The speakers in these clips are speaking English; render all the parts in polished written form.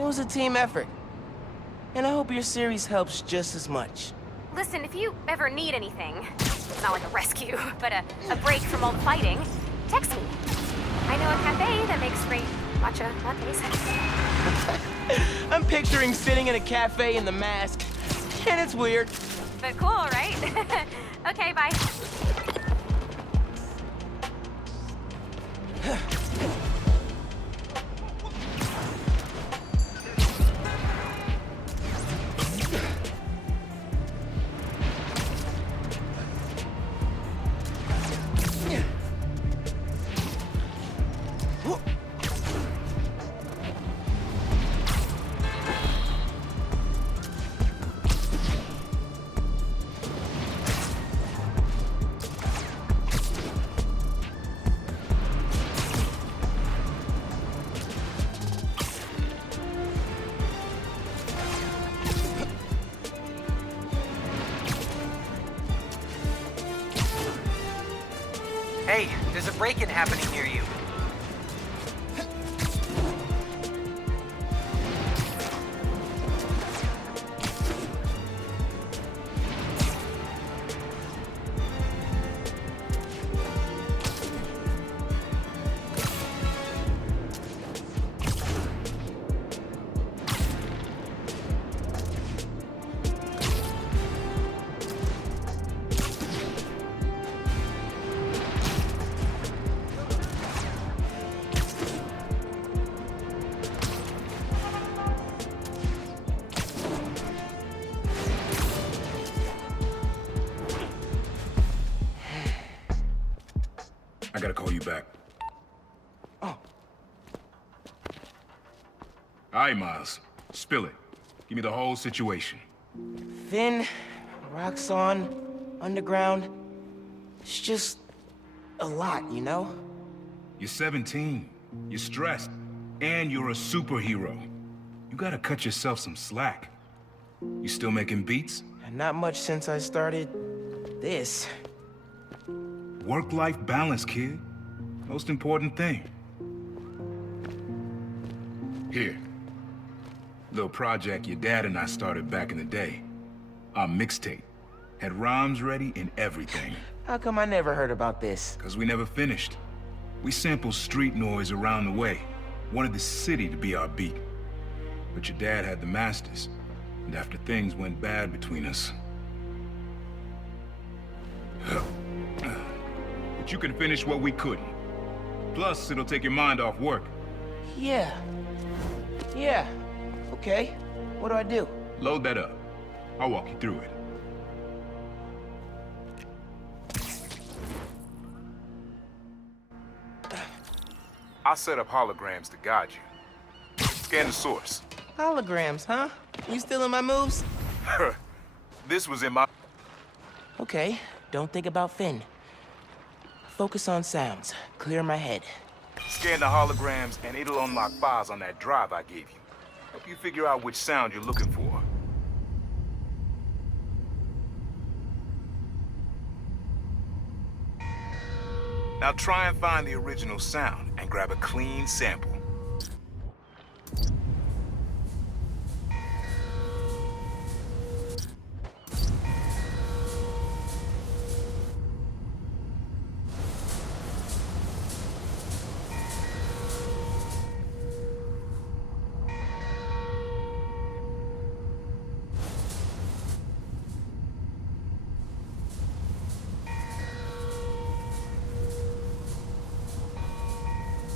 It was a team effort. And I hope your series helps just as much. Listen, if you ever need anything, not like a rescue, but a break from all the fighting, text me. I know a cafe that makes great matcha lattes. I'm picturing sitting in a cafe in the mask, and it's weird. But cool, right? Okay, bye. Hey, there's a break-in happening near you. I gotta call you back. Oh. All right, Miles. Spill it. Give me the whole situation. Finn, Roxxon, Underground. It's just a lot, you know? You're 17. You're stressed. And you're a superhero. You gotta cut yourself some slack. You still making beats? And not much since I started this. Work-life balance, kid. Most important thing. Here. Little project your dad and I started back in the day. Our mixtape. Had rhymes ready and everything. How come I never heard about this? Cause we never finished. We sampled street noise around the way. Wanted the city to be our beat. But your dad had the masters. And after things went bad between us... But you can finish what we couldn't. Plus, it'll take your mind off work. Yeah. Yeah. Okay. What do I do? Load that up. I'll walk you through it. I'll set up holograms to guide you. Scan the source. Holograms, huh? You stealing my moves? This was in my... Okay. Don't think about Finn. Focus on sounds. Clear my head. Scan the holograms and it'll unlock files on that drive I gave you. Help you figure out which sound you're looking for. Now try and find the original sound and grab a clean sample.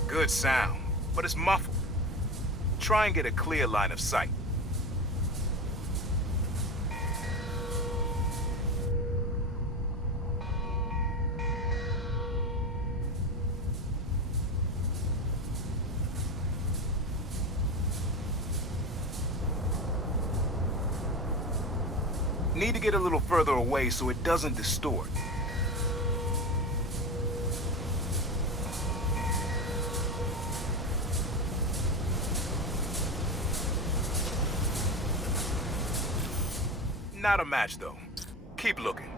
Good sound, but it's muffled. Try and get a clear line of sight. Need to get a little further away so it doesn't distort. Not a match, though. Keep looking.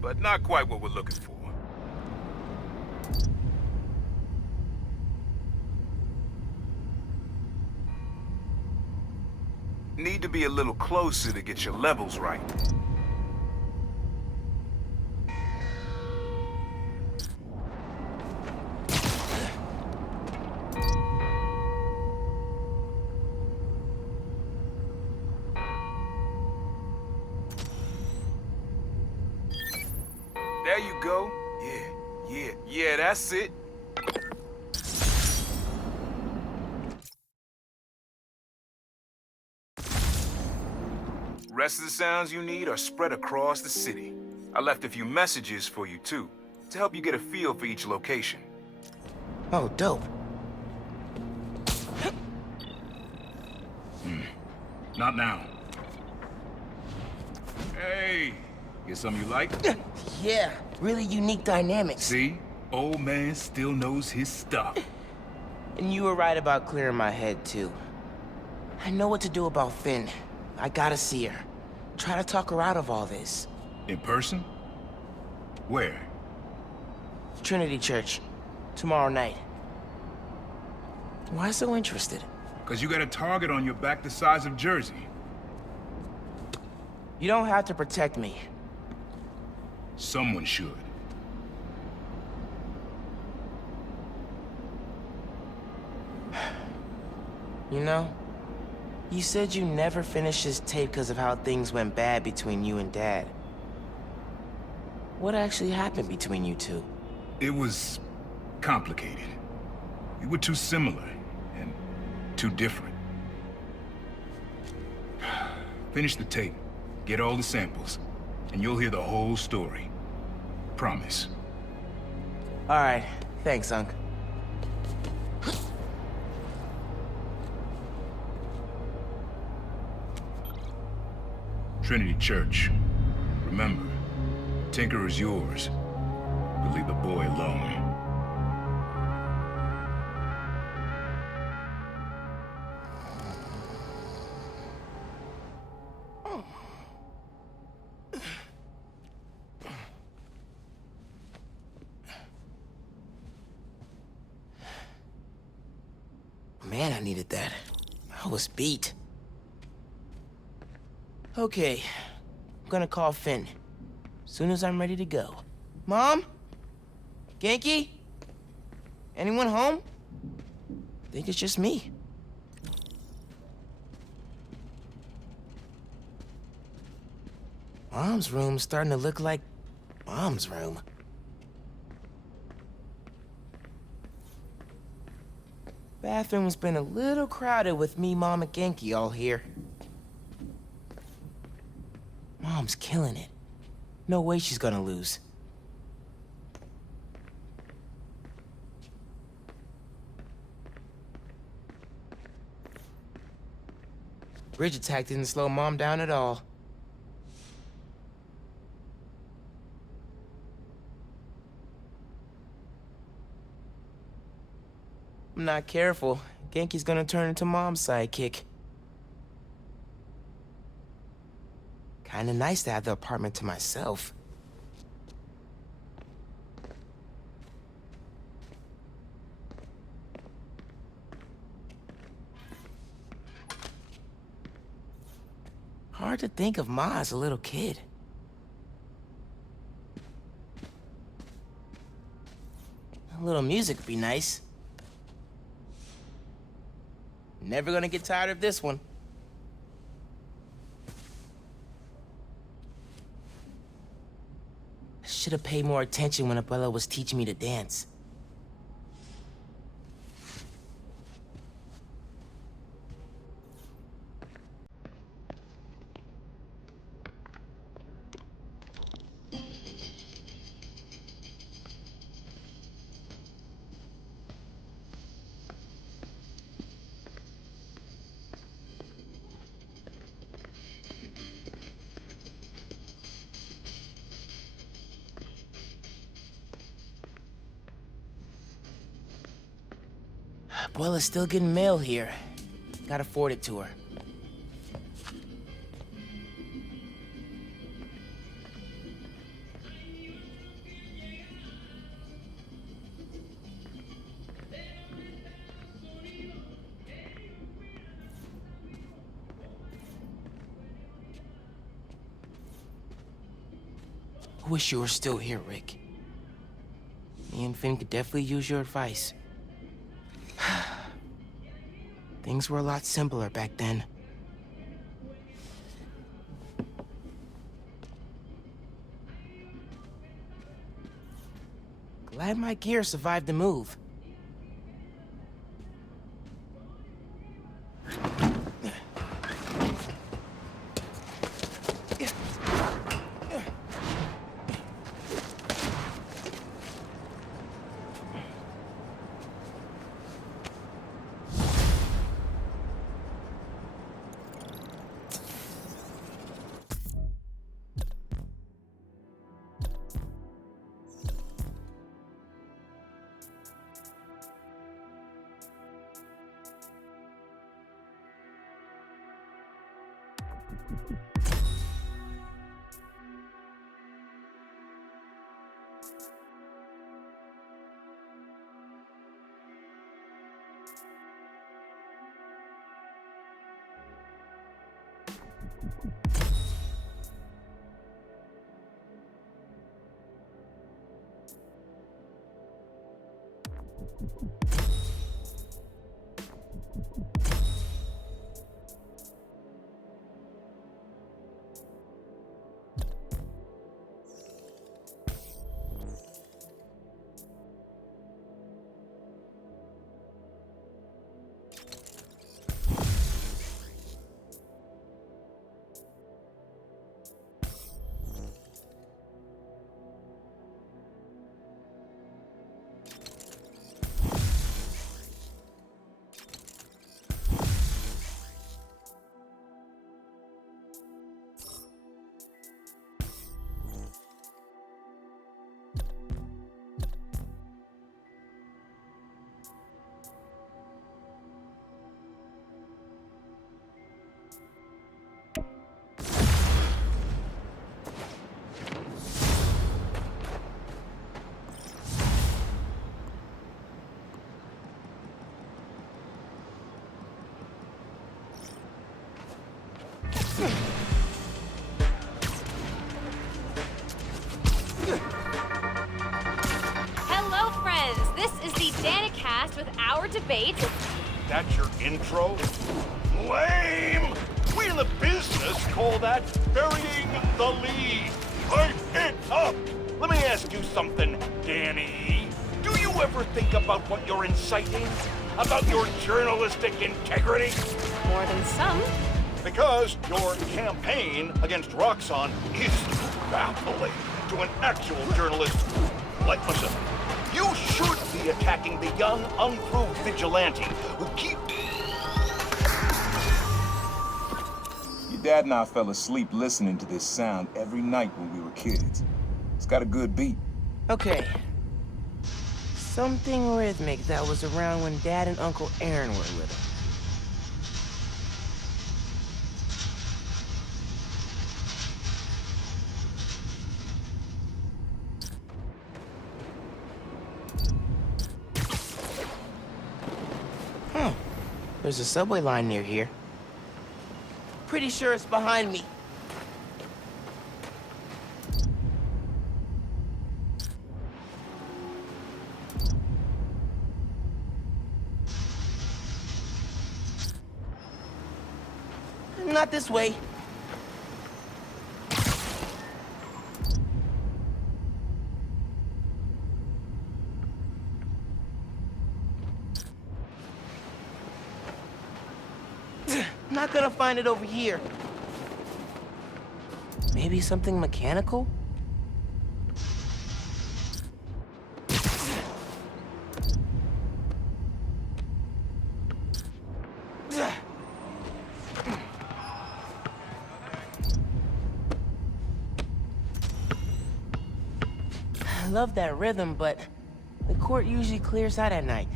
but not quite what we're looking for. Need to be a little closer to get your levels right. There you go. Yeah, that's it. Rest of the sounds you need are spread across the city. I left a few messages for you too, to help you get a feel for each location. Oh, dope. Not now. Hey, get something you like? Yeah, really unique dynamics. See? Old man still knows his stuff. And you were right about clearing my head, too. I know what to do about Finn. I gotta see her. Try to talk her out of all this. In person? Where? Trinity Church. Tomorrow night. Why so interested? 'Cause you got a target on your back the size of Jersey. You don't have to protect me. Someone should. You know, you said you never finished this tape because of how things went bad between you and Dad. What actually happened between you two? It was complicated. We were too similar and too different. Finish the tape, get all the samples, and you'll hear the whole story. Promise. All right, thanks, Unc. Trinity Church. Remember, Tinker is yours, but leave the boy alone. Man, I needed that. I was beat. Okay, I'm gonna call Finn. Soon as I'm ready to go. Mom? Genki? Anyone home? Think it's just me. Mom's room's starting to look like Mom's room. Bathroom's been a little crowded with me, Mom, and Genki all here. Mom's killing it. No way she's gonna lose. Bridge attack didn't slow Mom down at all. I'm not careful, Genki's gonna turn into Mom's sidekick. Kinda nice to have the apartment to myself. Hard to think of Ma as a little kid. A little music would be nice. Never gonna get tired of this one. I should have paid more attention when Abuela was teaching me to dance. Abuela's still getting mail here. Gotta forward it to her. I wish you were still here, Rick. Me and Finn could definitely use your advice. Things were a lot simpler back then. Glad my gear survived the move. Hello, friends. This is the Danicast with our debate. That's your intro? Lame! We in the business call that burying the lead. Pipe it up! Let me ask you something, Danny. Do you ever think about what you're inciting? About your journalistic integrity? More than some. Because your campaign against Roxxon is baffling to an actual journalist like myself. You should be attacking the young, unproved vigilante who keep... Your dad and I fell asleep listening to this sound every night when we were kids. It's got a good beat. Okay. Something rhythmic that was around when Dad and Uncle Aaron were little. There's a subway line near here. Pretty sure it's behind me. Not this way. Not gonna find it over here. Maybe something mechanical? I love that rhythm, but the court usually clears out at night.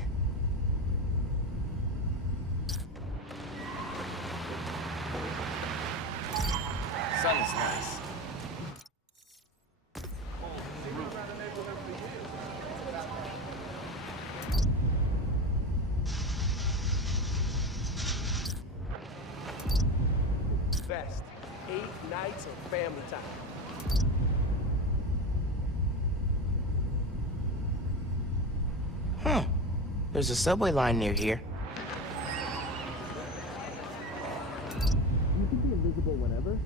Sun is nice. Best 8 nights of family time. Huh. There's a subway line near here. You can be invisible whenever.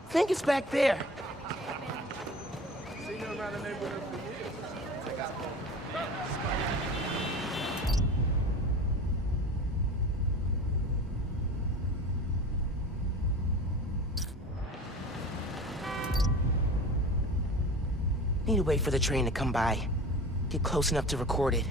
I think it's back there. Need to wait for the train to come by. Get close enough to record it.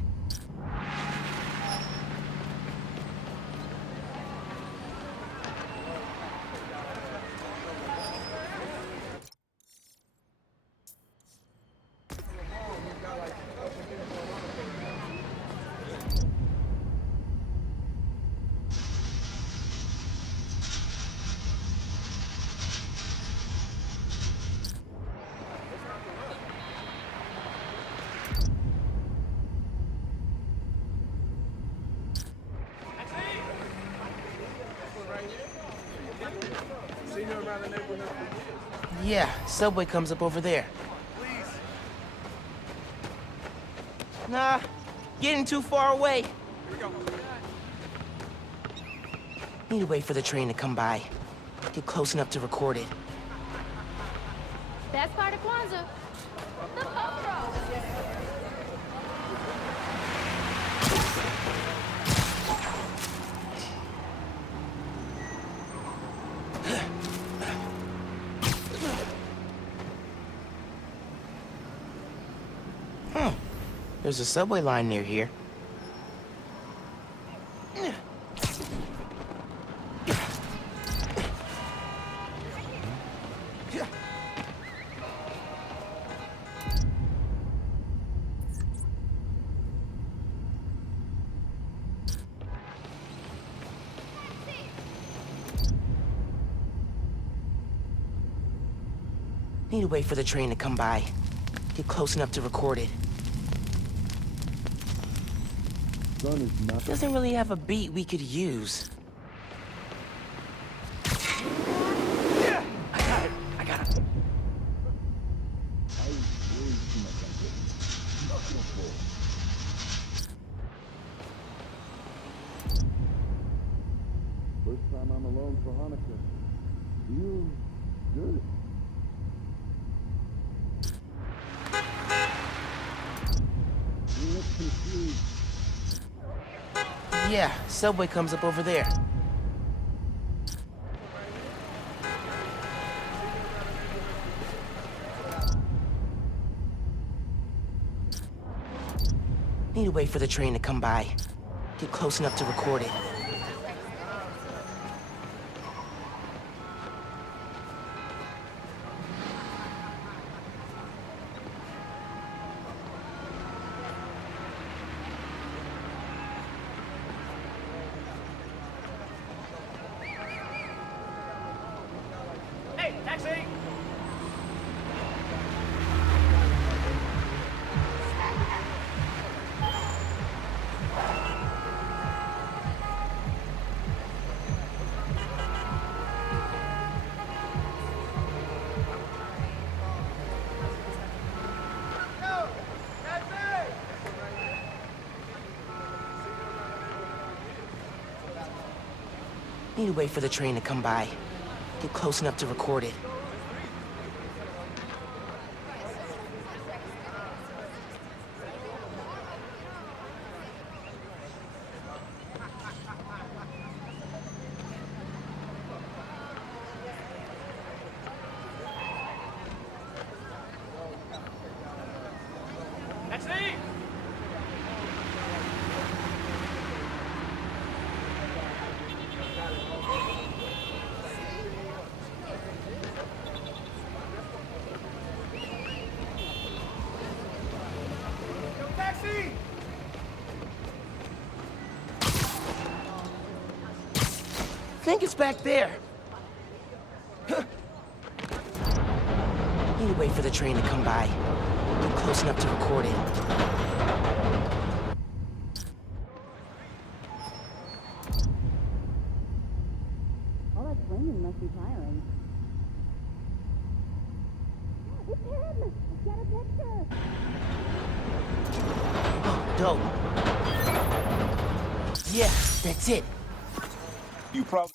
Yeah, subway comes up over there. Nah, getting too far away. Need to wait for the train to come by. Get close enough to record it. Best part of Kwanzaa, the photo. Huh. There's a subway line near here. Need to wait for the train to come by. Get close enough to record it. Sun is not. Doesn't really have a beat we could use. I got it. I worry too much on this. Not so full. First time I'm alone for Hanukkah. Feels good. You look confused. Yeah, subway comes up over there. Need to wait for the train to come by. Get close enough to record it. Hey, taxi! Need to wait for the train to come by. Get close enough to record it. Taxi! Taxi! Think it's back there. for the train to come by. Get close enough to record it. All that swinging must be tiring. It's him! Get a picture! Oh, dope. Yeah, that's it. You probably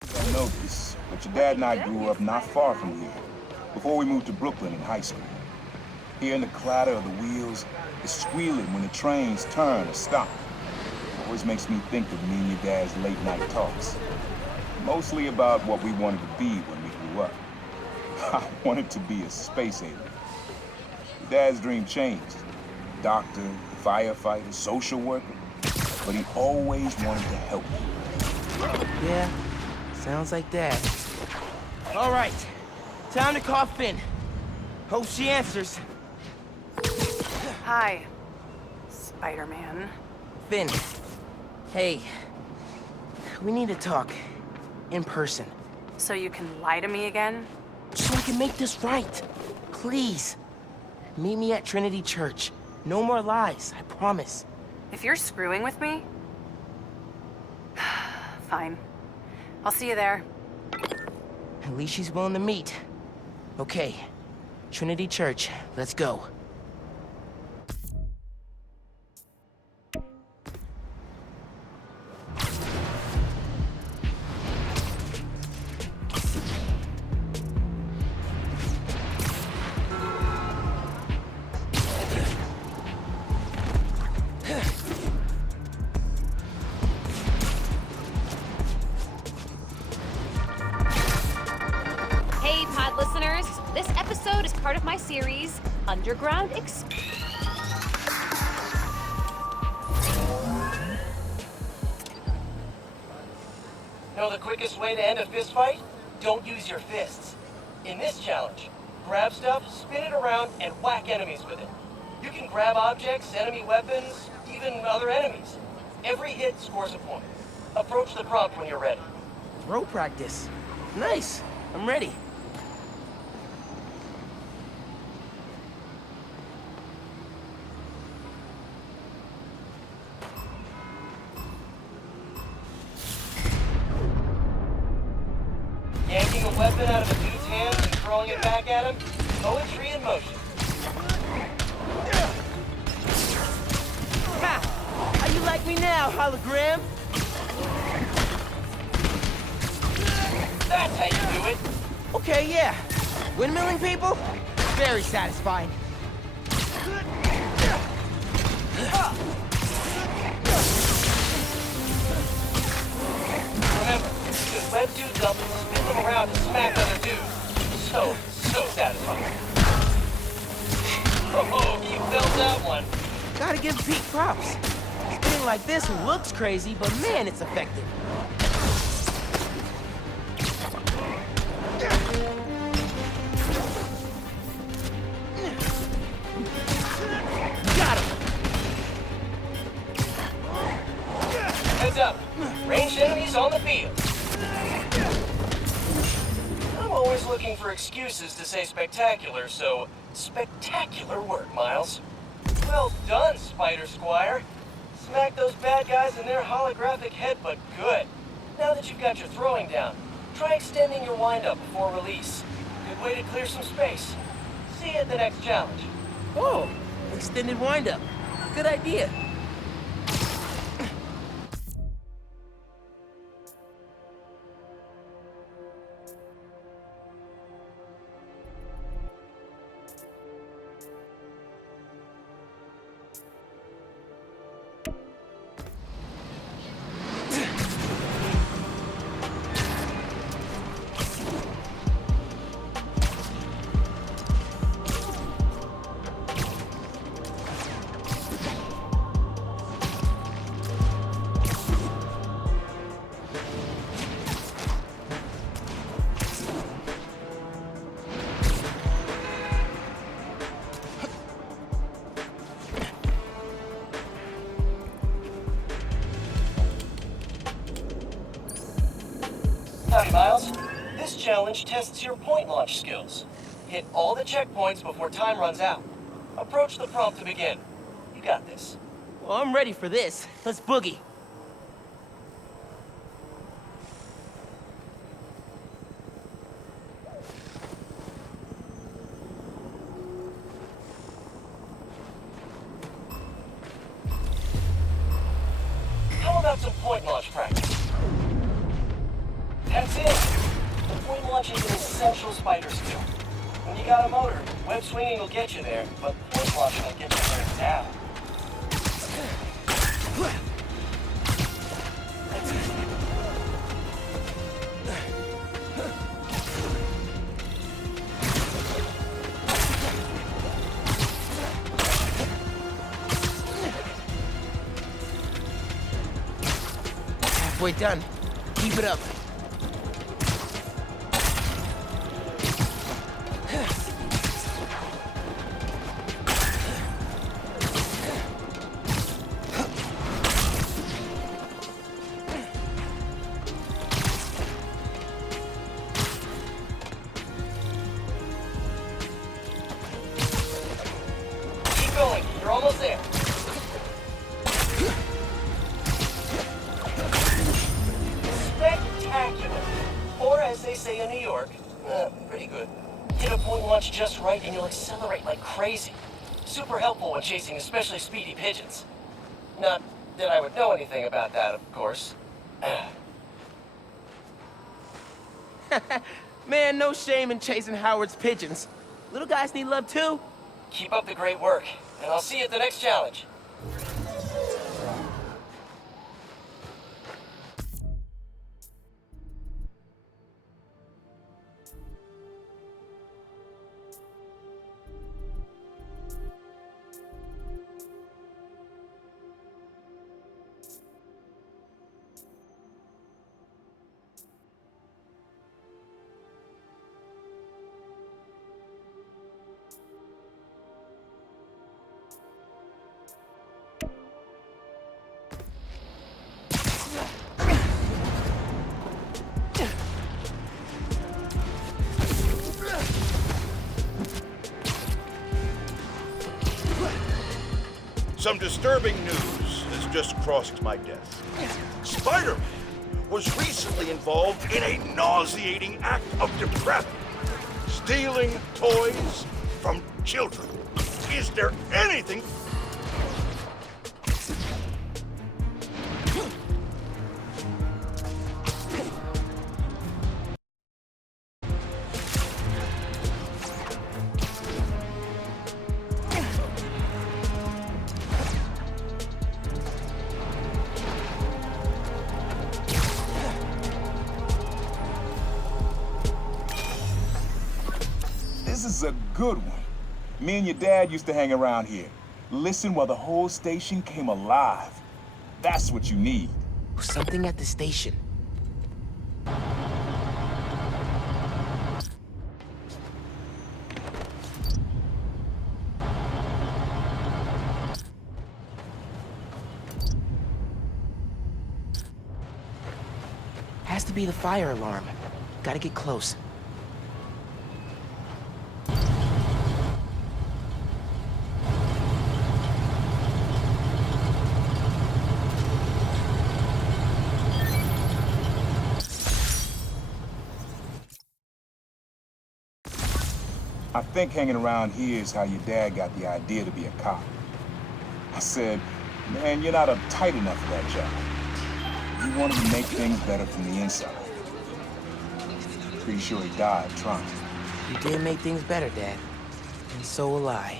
don't know this, but your dad and I grew up not far from here, before we moved to Brooklyn in high school. Hearing the clatter of the wheels, the squealing when the trains turn or stop, always makes me think of me and your dad's late night talks. Mostly about what we wanted to be when we grew up. I wanted to be a space alien. Your dad's dream changed. Doctor, firefighter, social worker. But he always wanted to help you. Yeah, sounds like that. All right, time to call Finn. Hope she answers. Hi, Spider-Man. Finn, hey, we need to talk in person. So you can lie to me again? So I can make this right. Please, meet me at Trinity Church. No more lies, I promise. If you're screwing with me... Fine. I'll see you there. At least she's willing to meet. Okay, Trinity Church, let's go. Hey, Pod listeners. This episode is part of my series, Underground Experience. Know the quickest way to end a fist fight? Don't use your fists. In this challenge, grab stuff, spin it around, and whack enemies with it. You can grab objects, enemy weapons, even other enemies. Every hit scores a point. Approach the prompt when you're ready. Throw practice. Nice, I'm ready. Yanking a weapon out of a dude's hands and throwing it back at him? Poetry in motion. Ha! How you like me now, hologram? That's how you do it. Okay, yeah. Windmilling people? Very satisfying. Remember, just web dudes up and spin them around and smack other dudes. So satisfying. Oh, you felt that one. Gotta give Pete props. Spinning like this looks crazy, but man, it's effective. Got him! Heads up. Ranged enemies on the field. I'm always looking for excuses to say spectacular, so spectacular work, Miles. Well done, Spider Squire. Smack those bad guys in their holographic headbutt good. Now that you've got your throwing down, try extending your windup before release. Good way to clear some space. See you at the next challenge. Oh, extended windup. Good idea. Howdy, Miles. This challenge tests your point launch skills. Hit all the checkpoints before time runs out. Approach the prompt to begin. You got this. Well, I'm ready for this. Let's boogie. How about some point launch practice? That's it. Point launch is an essential spider skill. When you got a motor, web swinging will get you there, but point launch will get you there now. Halfway done. Keep it up. Keep going. You're almost there. Spectacular. Or as they say in New York, pretty good. Hit a point launch just right and you'll accelerate like crazy. Super helpful when chasing especially speedy pigeons. Not that I would know anything about that, of course. Man, no shame in chasing Howard's pigeons. Little guys need love too. Keep up the great work, and I'll see you at the next challenge. Some disturbing news has just crossed my desk. Spider-Man was recently involved in a nauseating act of depravity, stealing toys from children. Is there anything... This is a good one. Me and your dad used to hang around here. Listen while the whole station came alive. That's what you need. Something at the station. Has to be the fire alarm. Gotta get close. I think hanging around here is how your dad got the idea to be a cop. I said, man, you're not uptight enough for that job. You wanted to make things better from the inside. Pretty sure he died trying. You did make things better, Dad. And so will I.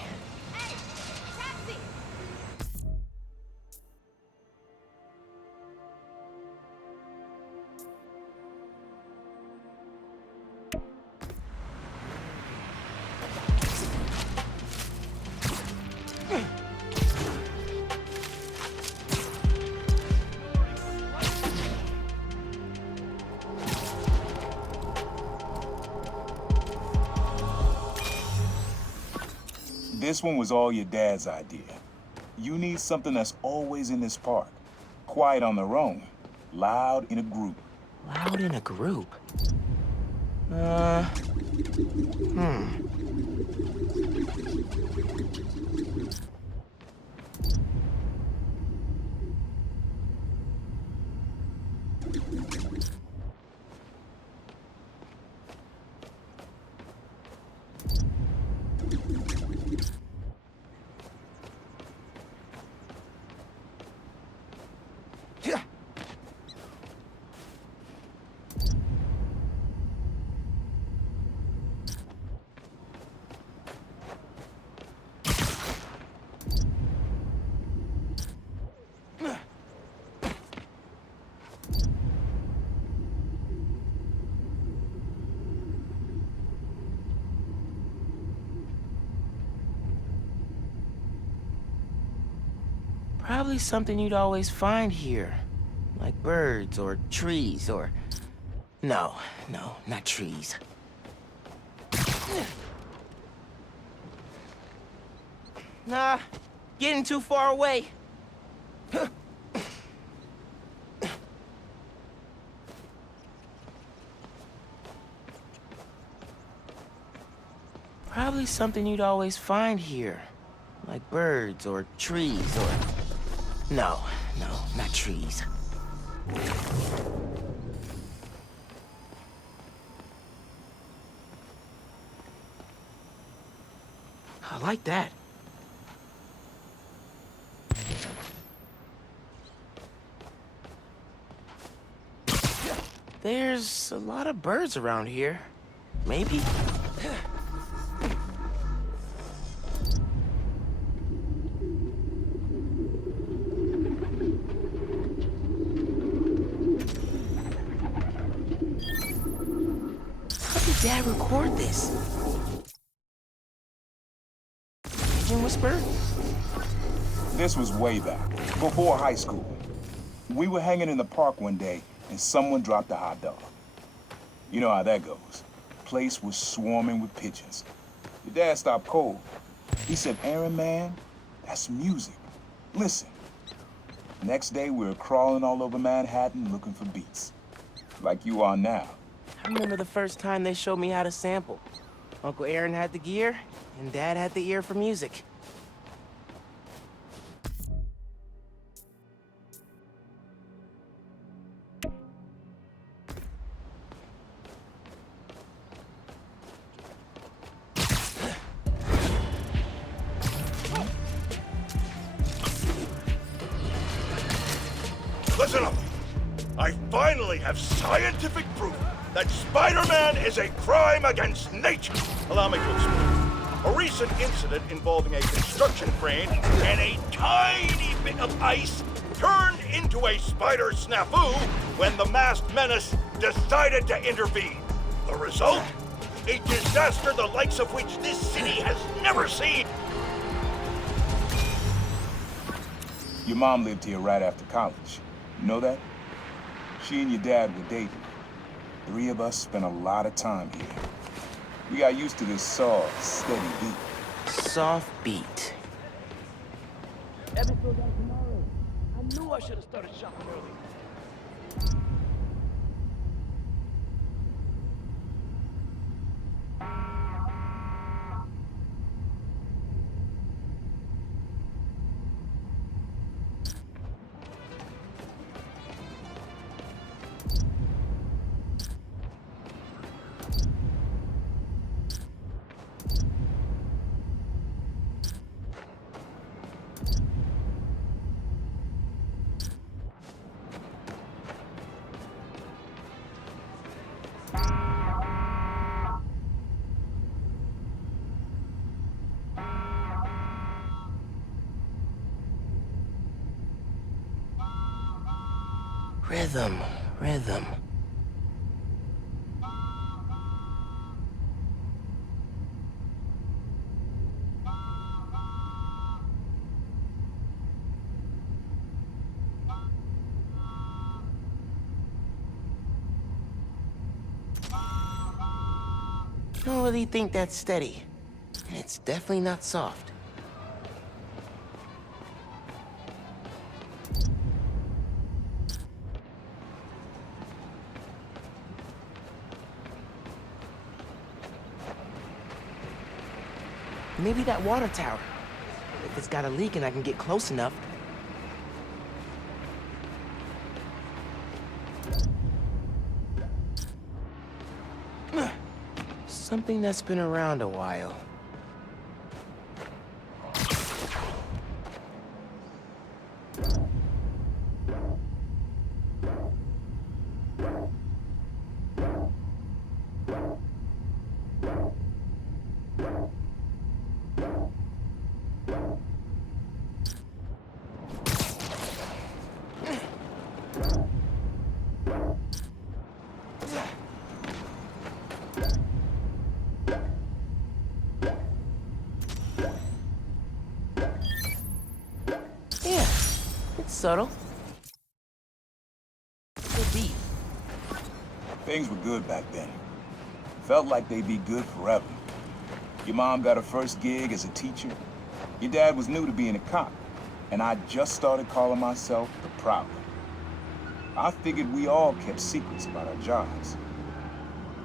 This one was all your dad's idea. You need something that's always in this park. Quiet on their own, loud in a group. Loud in a group? Probably something you'd always find here. Like birds or trees or... No, not trees. Nah, getting too far away. Probably something you'd always find here. Like birds or trees or... No, not trees. I like that. There's a lot of birds around here. Maybe? Dad record this? Pigeon Whisper? This was way back, before high school. We were hanging in the park one day, and someone dropped a hot dog. You know how that goes. Place was swarming with pigeons. Your dad stopped cold. He said, "Aaron, man, that's music. Listen." Next day, we were crawling all over Manhattan looking for beats. Like you are now. I remember the first time they showed me how to sample. Uncle Aaron had the gear, and Dad had the ear for music. Listen up! I finally have scientific proof that Spider-Man is a crime against nature. Allow me to explain. A recent incident involving a construction crane and a tiny bit of ice turned into a spider snafu when the masked menace decided to intervene. The result? A disaster the likes of which this city has never seen. Your mom lived here right after college. You know that? She and your dad were dating. 3 of us spent a lot of time here. We got used to this soft, steady beat. Soft beat. Episode on tomorrow. I knew I should have started shopping early. Rhythm, rhythm. I don't really think that's steady. And it's definitely not soft. Maybe that water tower. If it's got a leak and I can get close enough. Something that's been around a while. Subtle. Good beat. Things were good back then. Felt like they'd be good forever. Your mom got her first gig as a teacher. Your dad was new to being a cop. And I just started calling myself the Prowler. I figured we all kept secrets about our jobs.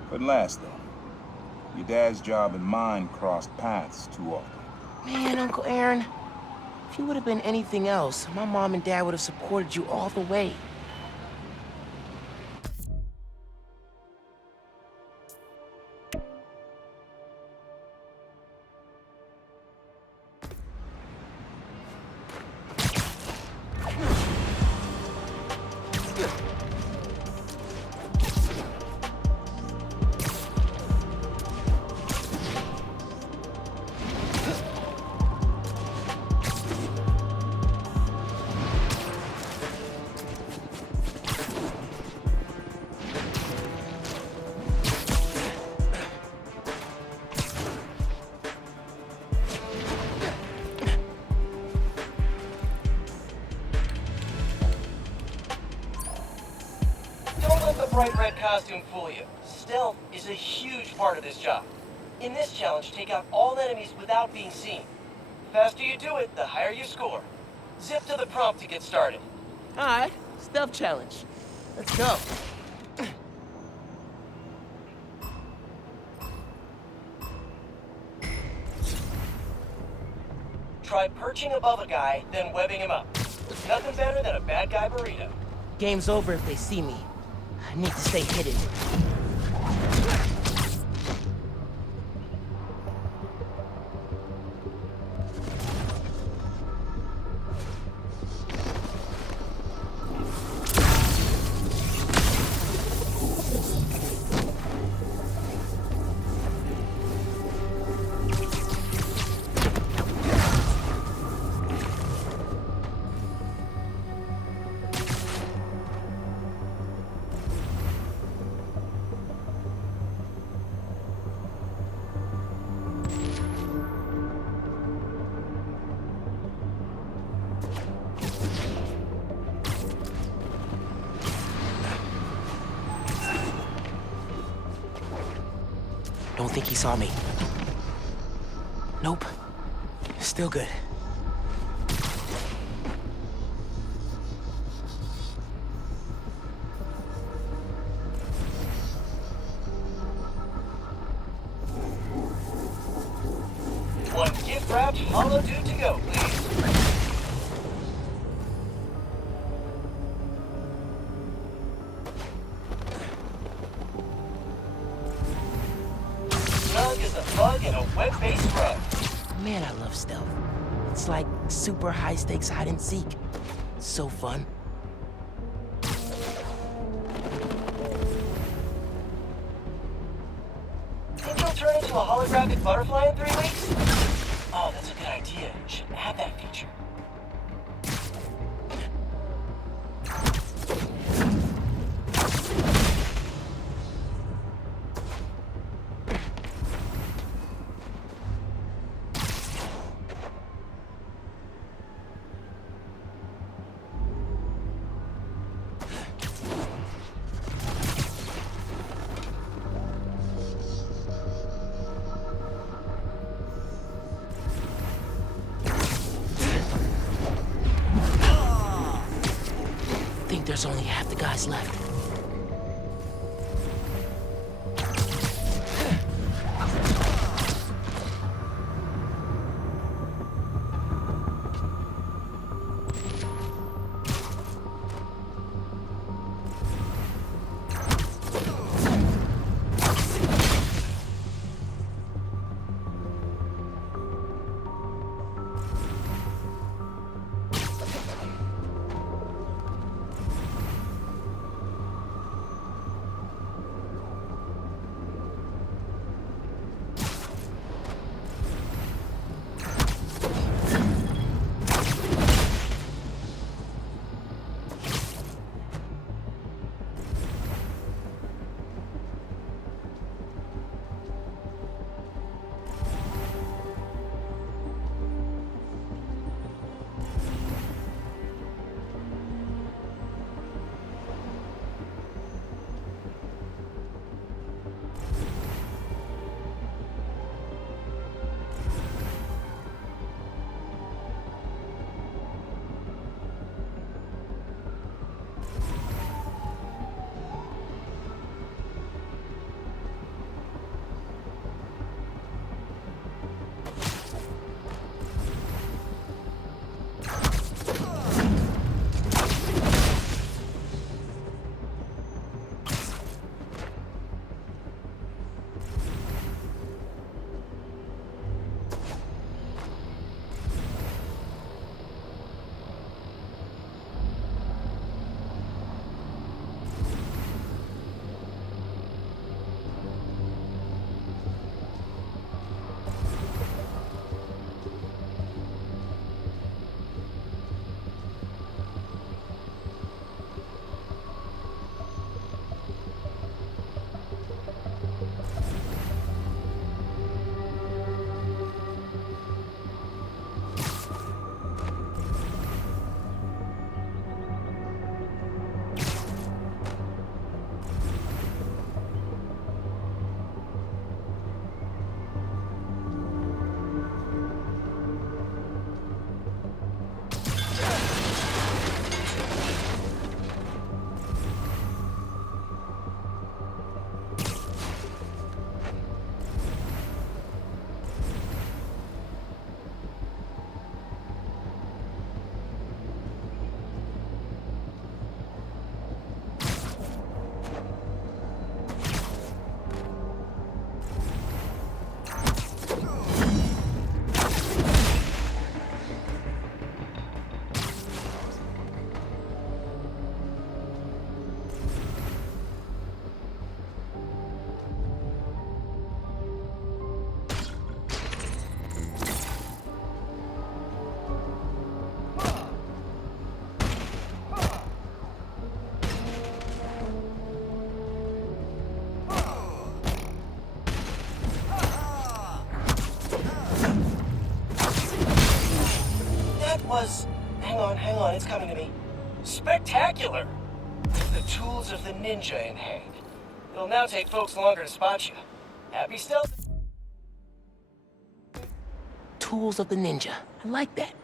Couldn't last, though. Your dad's job and mine crossed paths too often. Man, Uncle Aaron. If you would have been anything else, my mom and dad would have supported you all the way. Bright red costume fool you. Stealth is a huge part of this job. In this challenge, take out all enemies without being seen. The faster you do it, the higher you score. Zip to the prompt to get started. Alright, stealth challenge. Let's go. Try perching above a guy, then webbing him up. Nothing better than a bad guy burrito. Game's over if they see me. I need to stay hidden. Don't think he saw me. Nope. Still good. One gift-wrapped Hollow Dude to go, please. Snug as a bug in a web-based rug. Man, I love stealth. It's like super high-stakes hide-and-seek. It's so fun. Think you'll turn into a holographic butterfly in 3 weeks? Oh, that's a good idea. Should add that feature. There's only half the guys left. Spectacular! With the tools of the ninja in hand. It'll now take folks longer to spot you. Happy stealth. Tools of the ninja. I like that.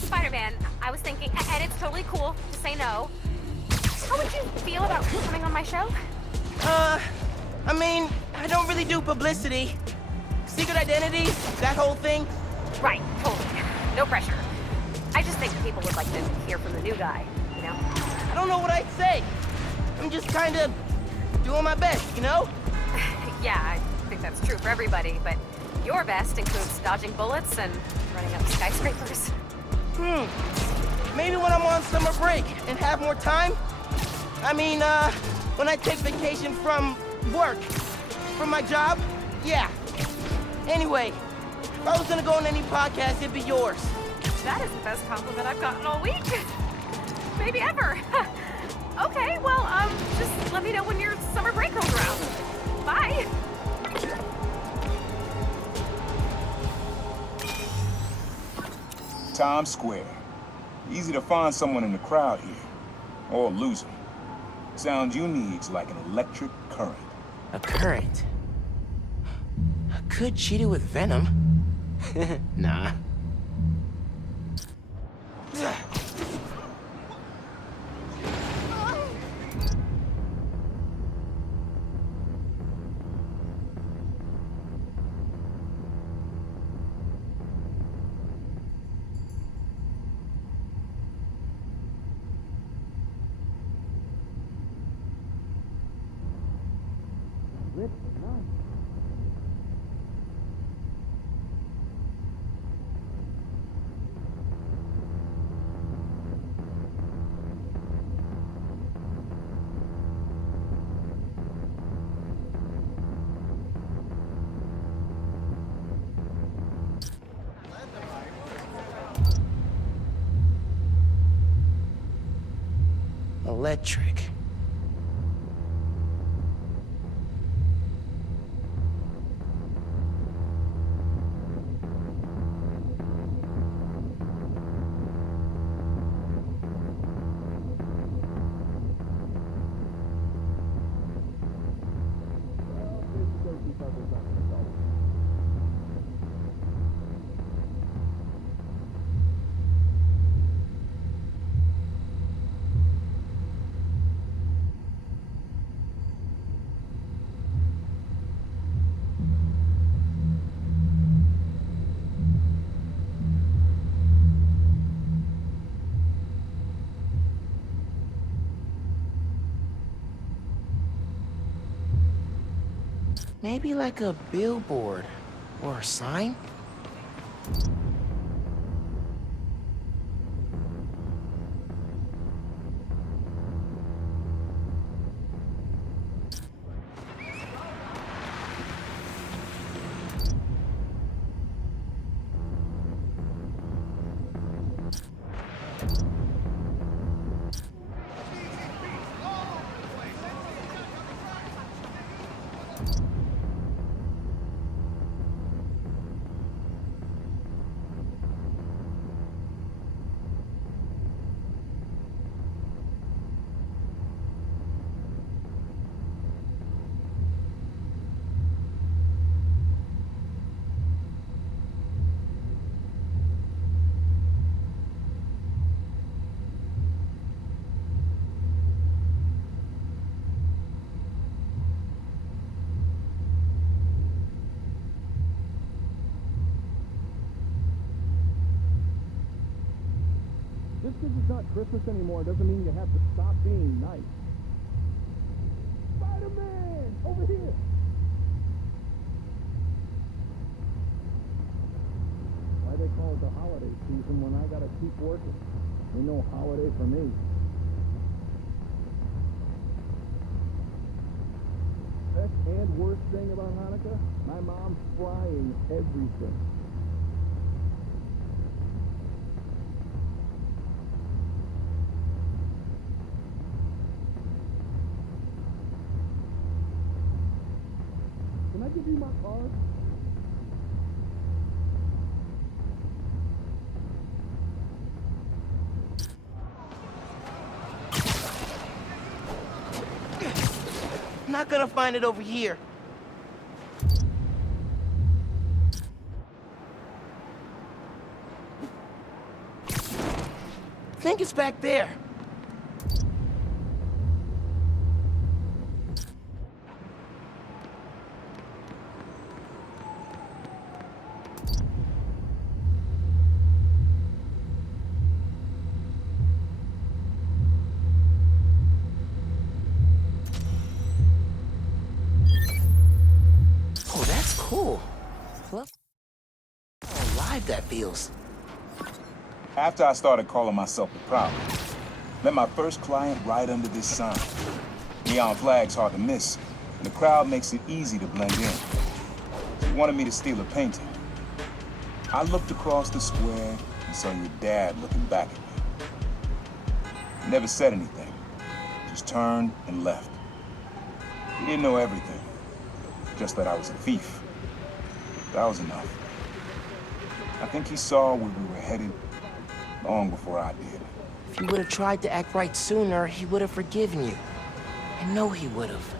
Spider-Man, I was thinking, and it's totally cool to say no. How would you feel about coming on my show? I mean, I don't really do publicity. Secret identities, that whole thing. Right, totally. No pressure. I just think people would like to hear from the new guy, you know? I don't know what I'd say. I'm just kind of doing my best, you know? Yeah, I think that's true for everybody, but your best includes dodging bullets and running up skyscrapers. Maybe when I'm on summer break and have more time? I mean, when I take vacation from work, from my job? Yeah. Anyway, if I was gonna go on any podcast, it'd be yours. That is the best compliment I've gotten all week. Maybe ever. Okay, well, just let me know when your summer break rolls around. Bye. Times Square. Easy to find someone in the crowd here, or lose them. Sound you need's like an electric current. A current? I could cheat it with venom. Nah. Electric. Maybe like a billboard or a sign? Just because it's not Christmas anymore doesn't mean you have to stop being nice. Spider-Man! Over here! Why they call it the holiday season when I gotta keep working? Ain't no holiday for me. best and worst thing about Hanukkah? My mom's frying everything. Can I give you my card? I'm not gonna find it over here. I think it's back there. Oh, that's cool. Look how alive that feels. After I started calling myself the problem, met my first client right under this sign. Neon flag's hard to miss, and the crowd makes it easy to blend in. She wanted me to steal a painting. I looked across the square and saw your dad looking back at me. He never said anything, just turned and left. He didn't know everything, just that I was a thief. That was enough. I think he saw where we were headed long before I did. If you would have tried to act right sooner, he would have forgiven you. I know he would have.